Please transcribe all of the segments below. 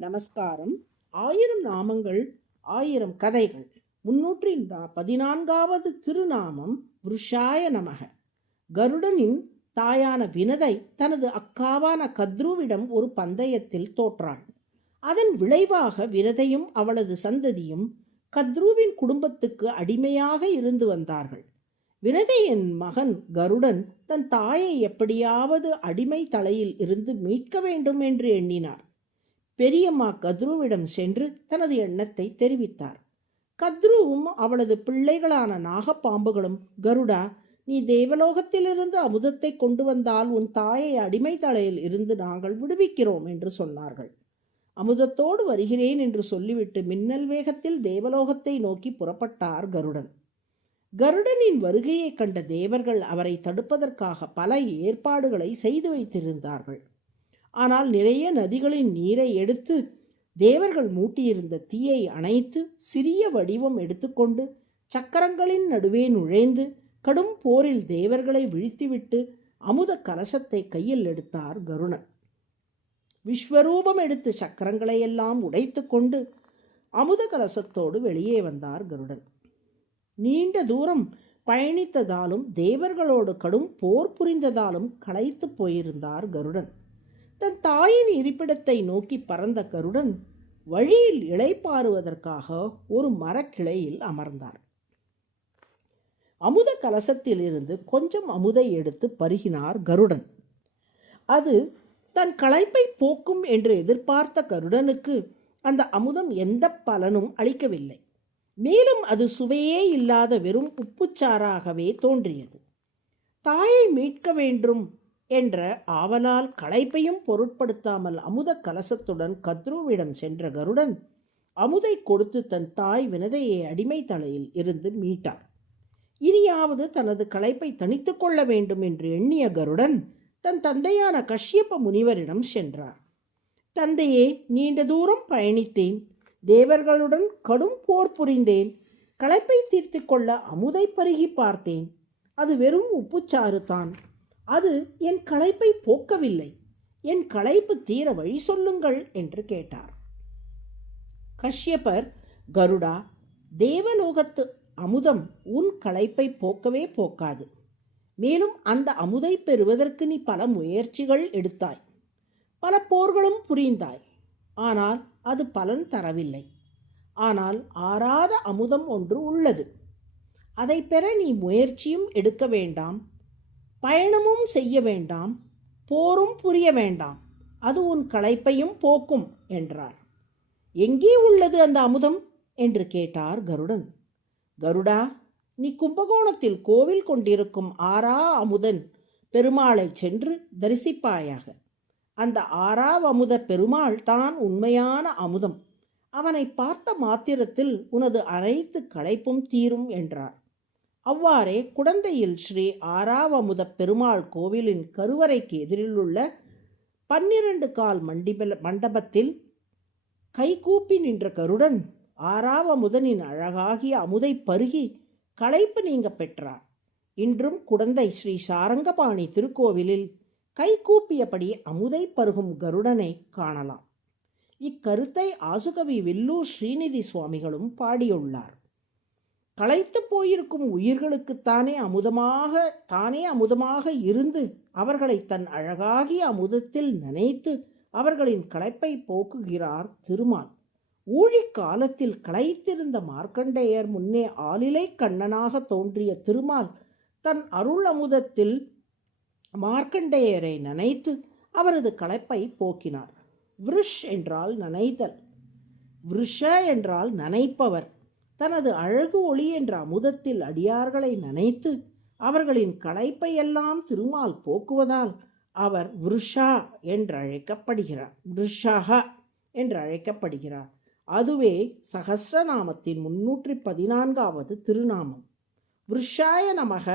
நமஸ்காரம். 1000 நாமங்கள் 1000 கதைகள். 314வது திருநாமம் விருஷாய நமக. கருடனின் தாயான வினதை தனது அக்காவான கத்ருவிடம் ஒரு பந்தயத்தில் தோற்றாள். அதன் விளைவாக வினதையும் அவளது சந்ததியும் கத்ருவின் குடும்பத்துக்கு அடிமையாக இருந்து வந்தார்கள். வினதையின் மகன் கருடன் தன் தாயை எப்படியாவது அடிமை தலையில் இருந்து மீட்க வேண்டும் என்று எண்ணினார். பெரியம்மா கத்ருவிடம் சென்று தனது எண்ணத்தை தெரிவித்தார். கத்ருவும் அவளது பிள்ளைகளான நாகப்பாம்புகளும், கருடா, நீ தேவலோகத்திலிருந்து அமுதத்தை கொண்டு வந்தால் உன் தாயை அடிமை தலையில் இருந்து நாங்கள் விடுவிக்கிறோம் என்று சொன்னார்கள். அமுதத்தோடு வருகிறேன் என்று சொல்லிவிட்டு மின்னல் வேகத்தில் தேவலோகத்தை நோக்கி புறப்பட்டார் கருடன். கருடனின் வருகையை கண்ட தேவர்கள் அவரை தடுப்பதற்காக பல ஏற்பாடுகளை செய்து வைத்திருந்தார்கள். ஆனால் நிறைய நதிகளின் நீரை எடுத்து தேவர்கள் மூட்டியிருந்த தீயை அணைத்து சிறிய வடிவம் எடுத்துக்கொண்டு சக்கரங்களின் நடுவே நுழைந்து கடும் போரில் தேவர்களை வீழ்த்திவிட்டு அமுத கலசத்தை கையில் எடுத்தார் கருடன். விஸ்வரூபம் எடுத்து சக்கரங்களையெல்லாம் உடைத்து கொண்டு அமுத கலசத்தோடு வெளியே வந்தார் கருடன். நீண்ட தூரம் பயணித்ததாலும் தேவர்களோடு கடும் போர் புரிந்ததாலும் களைத்து போயிருந்தார் கருடன். தன் தாயின் இருப்பிடத்தை நோக்கி பறந்த கருடன் வழியில் இளைப்பாறுவதற்காக ஒரு மரக்கிளையில் அமர்ந்தார். அமுத கலசத்தில் இருந்து கொஞ்சம் அமுதை எடுத்து பருகினார் கருடன். அது தன் களைப்பை போக்கும் என்று எதிர்பார்த்த கருடனுக்கு அந்த அமுதம் எந்த பலனும் அளிக்கவில்லை. மேலும் அது சுவையே இல்லாத வெறும் உப்புச்சாறாகவே தோன்றியது. தாயை மீட்க வேண்டும் என்ற ஆவலால் களைப்பையும் பொருட்படுத்தாமல் அமுத கலசத்துடன் கத்ருவிடம் சென்ற கருடன் அமுதை கொடுத்து தன் தாய் வினதையை அடிமை தலையில் இருந்து மீட்டார். இனியாவது தனது களைப்பை தணித்து கொள்ள வேண்டும் என்று எண்ணிய கருடன் தன் தந்தையான கஷ்யப முனிவரிடம் சென்றார். தந்தையே, நீண்ட தூரம் பயணித்தேன், தேவர்களுடன் கடும் போர் புரிந்தேன், களைப்பை தீர்த்து கொள்ள அமுதை பருகி பார்த்தேன். அது வெறும் உப்புச்சாறு தான். அது என் களைப்பை போக்கவில்லை. என் களைப்பு தீர வழி சொல்லுங்கள் என்று கேட்டார். கஷ்யபர், கருடா, தேவலோகத்து அமுதம் உன் களைப்பை போக்கவே போக்காது. மேலும் அந்த அமுதை பெறுவதற்கு நீ பல முயற்சிகள் எடுத்தாய், பல போர்களும் புரிந்தாய். ஆனால் அது பலன் தரவில்லை. ஆனால் ஆறாத அமுதம் ஒன்று உள்ளது. அதை பெற நீ முயற்சியும் எடுக்க வேண்டாம், பயணமும் செய்ய வேண்டாம், போரும் புரிய வேண்டாம். அது உன் களைப்பையும் போக்கும் என்றார். எங்கே உள்ளது அந்த அமுதம் என்று கேட்டார் கருடன். கருடா, நீ கும்பகோணத்தில் கோவில் கொண்டிருக்கும் ஆறா அமுதன் பெருமாளை சென்று தரிசிப்பாயாக. அந்த அமுத பெருமாள் தான் உண்மையான அமுதம். அவனை பார்த்த மாத்திரத்தில் உனது அனைத்து களைப்பும் தீரும் என்றார். அவ்வாறே குடந்தையில் ஸ்ரீ அமுத பெருமாள் கோவிலின் கருவறைக்கு எதிரிலுள்ள 12 கால் மண்டபத்தில் கைகூப்பி நின்ற கருடன் அமுதனின் அழகாகிய அமுதை பருகி களைப்பு நீங்க பெற்றார். இன்றும் குடந்தை ஸ்ரீ சாரங்கபாணி திருக்கோவிலில் கைகூப்பியபடி அமுதை பருகும் கருடனை காணலாம். இக்கருத்தை ஆசுகவி வில்லூர் ஸ்ரீநிதி சுவாமிகளும் பாடியுள்ளார். களைத்து போயிருக்கும் உயிர்களுக்கு தானே அமுதமாக இருந்து அவர்களை தன் அழகாகிய அமுதத்தில் நனைத்து அவர்களின் களைப்பை போக்குகிறார் திருமால். ஊழிக்காலத்தில் களைத்திருந்த மார்க்கண்டேயர் முன்னே ஆலிலை கண்ணனாக தோன்றிய திருமால் தன் அருள் அமுதத்தில் மார்க்கண்டேயரை நனைத்து அவரது களைப்பை போக்கினார். விருஷ் என்றால் நனைதல், விருஷ என்றால் நனைப்பவர். தனது அழகு ஒளி என்ற அமுதத்தில் அடியார்களை நனைத்து அவர்களின் களைப்பையெல்லாம் திருமால் போக்குவதால் அவர் விருஷா என்று அழைக்கப்படுகிறார். அதுவே சகஸ்ரநாமத்தின் 314வது திருநாமம். விருஷாய நமக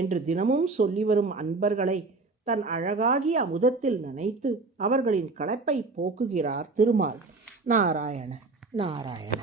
என்று தினமும் சொல்லி வரும் அன்பர்களை தன் அழகாகிய அமுதத்தில் நனைத்து அவர்களின் களைப்பை போக்குகிறார் திருமால். நாராயண நாராயண.